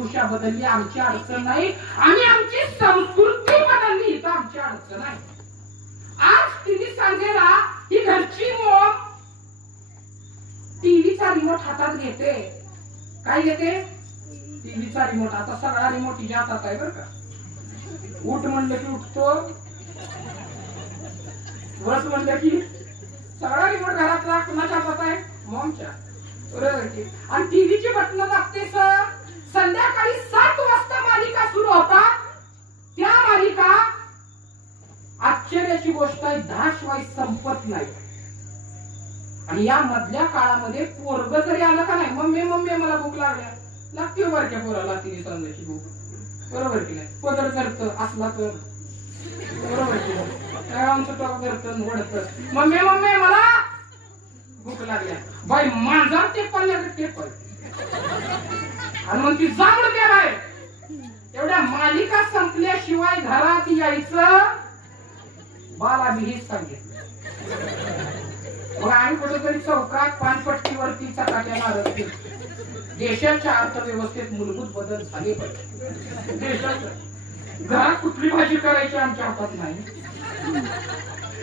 वेशभूषा बदलली, आमची अडचण नाही. आम्ही आमची संस्कृती बदलली, इथं आमची अडचण आहे. आज तिने सांगेला ही घरची मोम टीव्हीचा रिमोट हातात घेते. काय घेते? टीव्हीचा रिमोट. आता सगळा रिमोट तिच्या हातात आहे बरं का. उठ म्हणलं की उठतो, बस म्हणलं की सगळा रिमोट घरातला कुणाच्या हातात आहे? मॉमच्या. आणि टीव्हीची बटन दाबते सर. संध्याकाळी 7 वाजता मालिका सुरू होतात. त्या मालिका आश्चर्याची गोष्ट आहे 10 शिवाय संपत नाही. आणि या मधल्या काळामध्ये पोरग जरी आलं का नाही, मम्मी मम्मी मला भूक लागते बरं त्या पोराला तिने संध्याची भूक. बरोबर की नाही? पदर करत असला तर बरोबर की नाही? आमचं टॉप करत ओढत मम्मी मम्मी मला भूक लागल्या. बाई मांजर ते पडल्या ते पण आणि मग ती जांभळ त्या बाय. एवढ्या मालिका संपल्याशिवाय घरात यायचं बाला बिहीच सांगितलं. मग आम्ही कुठेतरी चौकात पानपट्टीवरती चकाट्या मारत देशाच्या अर्थव्यवस्थेत मूलभूत बदल झाले पाहिजे. देशाच्या घरात कुठली भाजी करायची आमच्या हातात नाही.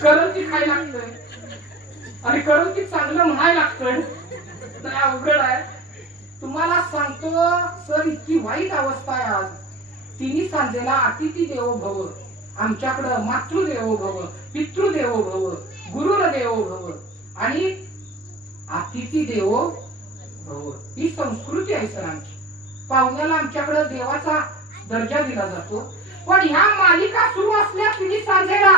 करून ती खायला लागतंय आणि करून ती चांगलं म्हणायला लागतंय. तर अवघड आहे. तुम्हाला सांगतो सर, इतकी वाईट अवस्था आहे आज. तिन्ही सांजेला अतिथी देवो भव, आमच्याकडं मातृदेवो भव, पितृदेवो भव, गुरुर देवो भव आणि अतिथी देवो भव ही संस्कृती आहे सर आमची. पाहुण्याला आमच्याकडे देवाचा दर्जा दिला जातो. पण ह्या मालिका सुरू असल्या तिन्ही सांजेला